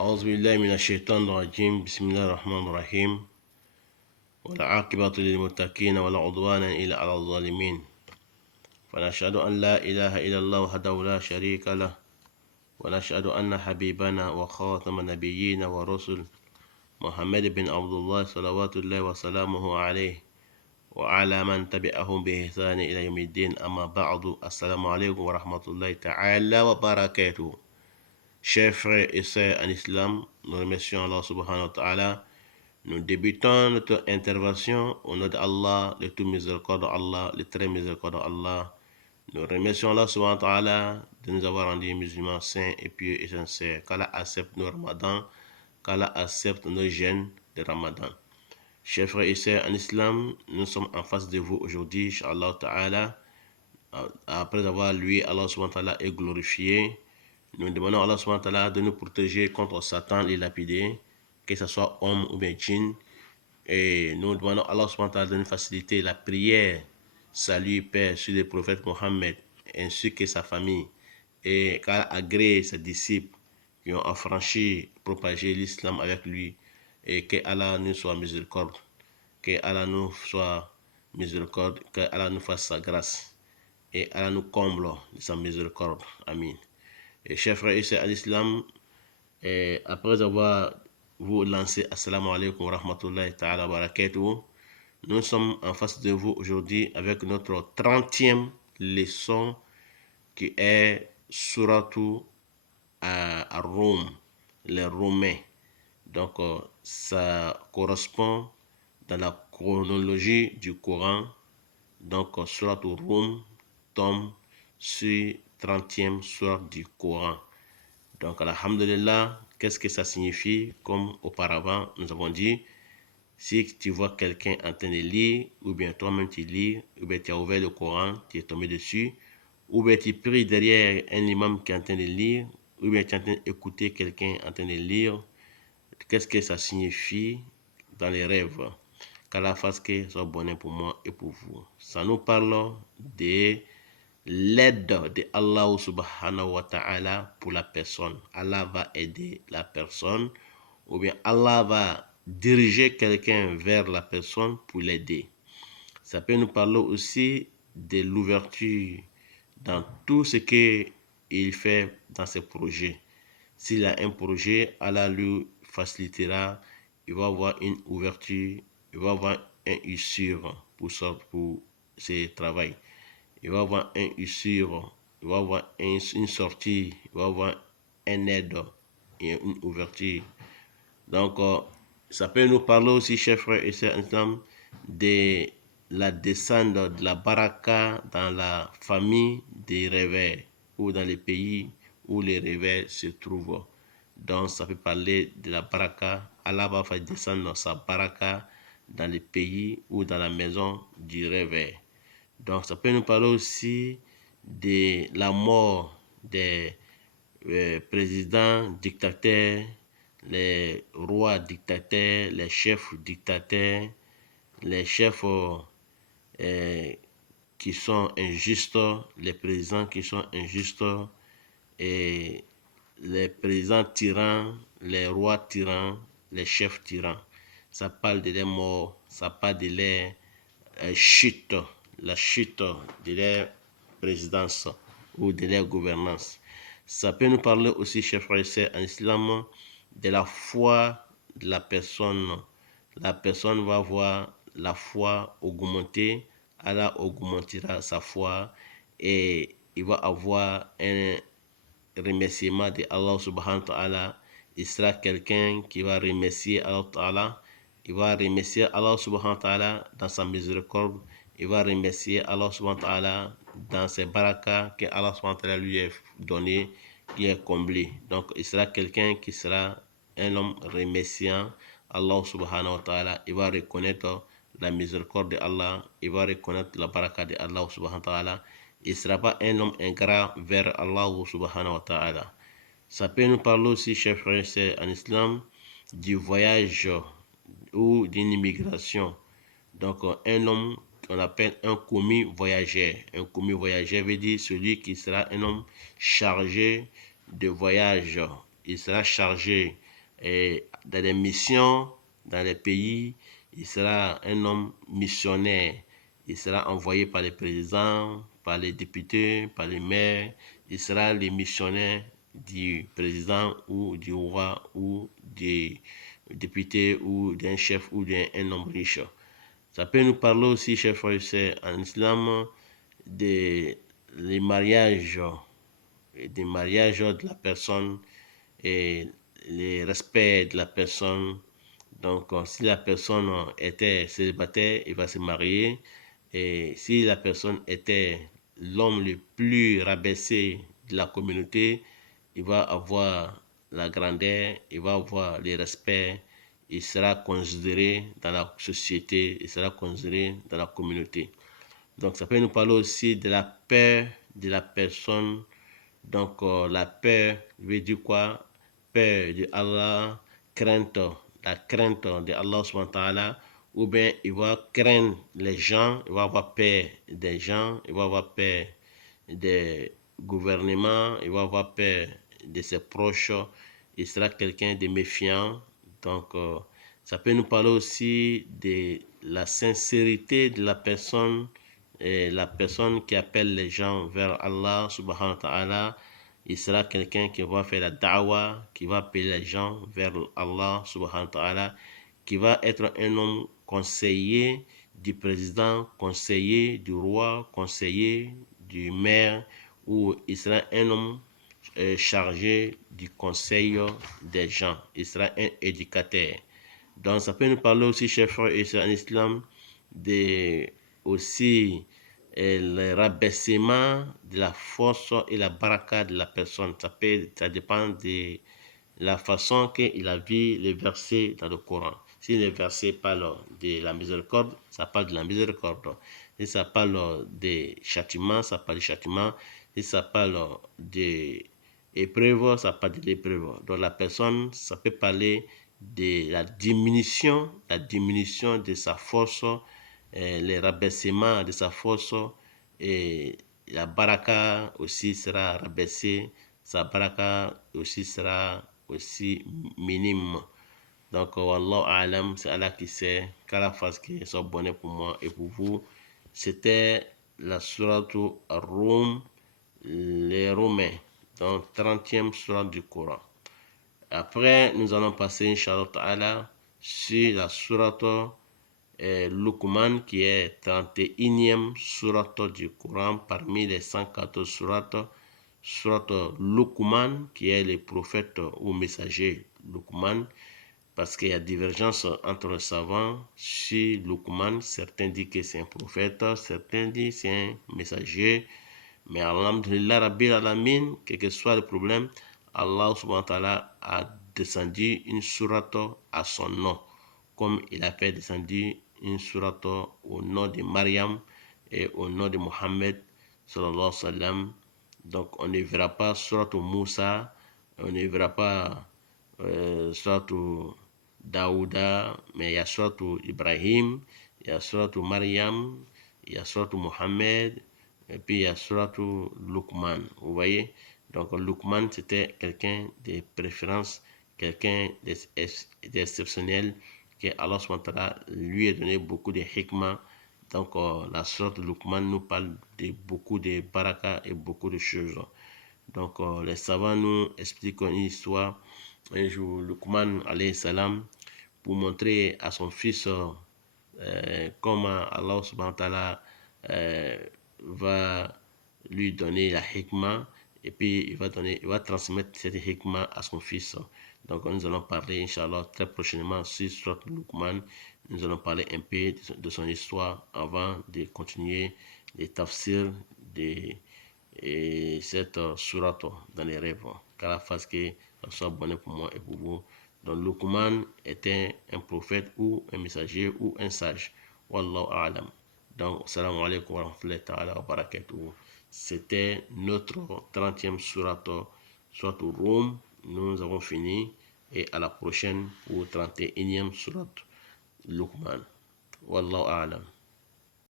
أعوذ بالله من الشيطان الرجيم. بسم الله الرحمن الرحيم. والعاقبة للمتقين ولا عدوان إلا على الظالمين. فنشهد أن لا إله إلا الله وحده لا شريك له، ونشهد أن حبيبنا وخاتم النبيين ورسل محمد بن عبد الله صلوات الله وسلامه عليه وعلى من تبعهم بإحسان إلى يوم الدين. أما بعد، السلام عليكم ورحمة الله تعالى وبركاته. Chers frères et sœurs en islam, nous remercions Allah subhanahu wa ta'ala. Nous débutons notre intervention au nom d'Allah, le tout miséricordieux Allah, le très miséricordieux Allah. Nous remercions Allah subhanahu wa ta'ala de nous avoir rendus musulmans saints et pieux et sincères. Qu'Allah accepte nos ramadans, qu'Allah accepte nos jeûnes de ramadan. Chers frères et sœurs en islam, nous sommes en face de vous aujourd'hui, Inch'Allah ta'ala. Après avoir loué Allah subhanahu wa ta'ala et glorifié, nous demandons à Allah subhanahu wa ta'ala de nous protéger contre Satan, les lapidés, que ce soit homme ou bien djinn. Et nous demandons à Allah subhanahu wa ta'ala de nous faciliter la prière, salut, paix sur le prophète Mohammed ainsi que sa famille, et qu'Allah agrée ses disciples qui ont affranchi, propagé l'islam avec lui, et que Allah nous soit miséricorde, que Allah nous soit miséricorde, que Allah nous fasse sa grâce, et Allah nous comble de sa miséricorde. Amin. Et chers frères et sœurs à l'islam, après avoir vous lancé Assalamu alaikum wa rahmatullahi ta'ala wa barakatuh, nous sommes en face de vous aujourd'hui avec notre 30e leçon qui est Suratu Ar-Rum, les Romains. Donc ça correspond dans la chronologie du Coran. Donc Suratu Rum tombe sur 30e sourate du Coran. Donc, alhamdulillah, qu'est-ce que ça signifie? Comme auparavant, nous avons dit, si tu vois quelqu'un en train de lire, ou bien toi-même tu lis, ou bien tu as ouvert le Coran, tu es tombé dessus, ou bien tu pries derrière un imam qui est en train de lire, ou bien tu es en train d'écouter quelqu'un en train de lire, qu'est-ce que ça signifie dans les rêves? Qu'Allah fasse que ce soit bonheur pour moi et pour vous. Ça nous parle de l'aide de Allah subhanahu wa ta'ala pour la personne. Allah va aider la personne, ou bien Allah va diriger quelqu'un vers la personne pour l'aider. Ça peut nous parler aussi de l'ouverture dans tout ce qu'il fait dans ses projets. S'il a un projet, Allah lui facilitera, il va avoir une ouverture, il va avoir un issure pour ses travaux. Il va avoir un issure, il va avoir une sortie, il va avoir un aide et une ouverture. Donc, ça peut nous parler aussi, chers frères et sœurs, de la descente de la baraka dans la famille des réveils ou dans les pays où les réveils se trouvent. Donc, ça peut parler de la baraka. Allah va faire descendre sa baraka dans les pays ou dans la maison du réveil. Donc, ça peut nous parler aussi de la mort des présidents dictateurs, les rois dictateurs, les chefs dictateurs, les chefs qui sont injustes, les présidents qui sont injustes, et les présidents tyrans, les rois tyrans, les chefs tyrans. Ça parle de leur mort, ça parle de leur chute, la chute de leur présidence ou de leur gouvernance. Ça peut nous parler aussi, chers frères et sœurs, en islam, de la foi de la personne. La personne va voir la foi augmenter, Allah augmentera sa foi et il va avoir un remerciement de Allah subhanahu wa ta'ala. Il sera quelqu'un qui va remercier Allah ta'ala. Il va remercier Allah subhanahu wa ta'ala dans sa miséricorde. Il va remercier Allah subhanahu wa ta'ala dans ses barakas que Allah subhanahu wa ta'ala lui a donné, qui est comblé. Donc, il sera quelqu'un qui sera un homme remerciant Allah subhanahu wa ta'ala. Il va reconnaître la miséricorde de Allah. Il va reconnaître la baraka de Allah subhanahu wa ta'ala. Il ne sera pas un homme ingrat vers Allah subhanahu wa ta'ala. Ça peut nous parler aussi, chers frères et sœurs, en islam, du voyage ou d'une immigration. Donc, un homme qu'on appelle un commis voyageur. Un commis voyageur veut dire celui qui sera un homme chargé de voyage. Il sera chargé dans des missions, dans les pays. Il sera un homme missionnaire. Il sera envoyé par les présidents, par les députés, par les maires. Il sera le missionnaire du président ou du roi ou des députés ou d'un chef ou d'un homme riche. Ça peut nous parler aussi, chers frères et sœurs, en islam, des mariages de la personne et le respect de la personne. Donc, si la personne était célibataire, il va se marier. Et si la personne était l'homme le plus rabaissé de la communauté, il va avoir la grandeur, il va avoir le respect, il sera considéré dans la société, il sera considéré dans la communauté. Donc, ça peut nous parler aussi de la peur de la personne. Donc, la peur veut dire quoi? Peur de Allah, la crainte de Allah subhanahu wa ta'ala, ou bien il va craindre les gens, il va avoir peur des gens, il va avoir peur des gouvernements, il va avoir peur de ses proches, il sera quelqu'un de méfiant. Donc, ça peut nous parler aussi de la sincérité de la personne, et la personne qui appelle les gens vers Allah subhanahu wa ta'ala. Il sera quelqu'un qui va faire la da'wah, qui va appeler les gens vers Allah subhanahu wa ta'ala, qui va être un homme conseiller du président, conseiller du roi, conseiller du maire, ou il sera un homme chargé du conseil des gens. Il sera un éducateur. Donc ça peut nous parler aussi, chers frères et sœurs en islam, aussi le rabaissement de la force et la baraka de la personne. Ça dépend de la façon qu'il a vu les versets dans le Coran. Si les versets parlent de la miséricorde, ça parle de la miséricorde. Si ça parle des châtiments, ça parle du châtiment. Si ça parle des épreuves, ça parle de l'épreuve. Donc la personne, ça peut parler de la diminution de sa force, le rabaissement de sa force, et la baraka aussi sera rabaissée, sa baraka aussi sera aussi minime. Donc, Wallahu A'lam, c'est Allah qui sait, qu'Allah fasse qu'il soit bonnet pour moi et pour vous. C'était la sourate Rum, les Romains, donc 30e sourate du Coran. Après, nous allons passer, Inch'Allah Ta'ala, sur la sourate Luqman, qui est 31e sourate du Coran parmi les 114 sourates. Sourate Luqman, qui est le prophète ou messager Luqman, parce qu'il y a divergence entre les savants sur Luqman. Certains disent que c'est un prophète, certains disent que c'est un messager. Mais alhamdulillah rabbil alamin, quel que soit le problème, Allah subhanahu wa ta'ala a descendu une sourate à son nom, comme il a fait descendre une sourate au nom de Mariam et au nom de Mohammed sallallahu alayhi wa sallam. Donc on ne verra pas sourate Moussa, on ne verra pas sourate Daouda, mais il y a sourate Ibrahim, il y a sourate Mariam, il y a sourate Mohammed, et puis il y a sourate Luqman. Vous voyez? Donc Luqman, c'était quelqu'un de préférence, quelqu'un d'exceptionnel, que Allah lui a donné beaucoup de hikmah. Donc la sourate Luqman nous parle de beaucoup de baraka et beaucoup de choses. Donc les savants nous expliquent une histoire. Un jour, Luqman alayhi salam, pour montrer à son fils comment Allah subhanahu wa ta'ala va lui donner la hikmah, et puis il va transmettre cette hikmah à son fils. Donc nous allons parler, Inch'Allah, très prochainement sur Surat Luqman. Nous allons parler un peu de son histoire avant de continuer les tafsirs de cette sourate dans les rêves. Qu'Allah fasse que ça soit bon pour moi et pour vous. Donc Luqman était un prophète ou un messager ou un sage. Wallahu a'lam. Donc, salam alaikum wa rahmatullahi ta'ala wa barakatuh. C'était notre 30e sourate Rum. Nous avons fini. Et à la prochaine pour 31e sourate Luqman. Wallahu a'lam.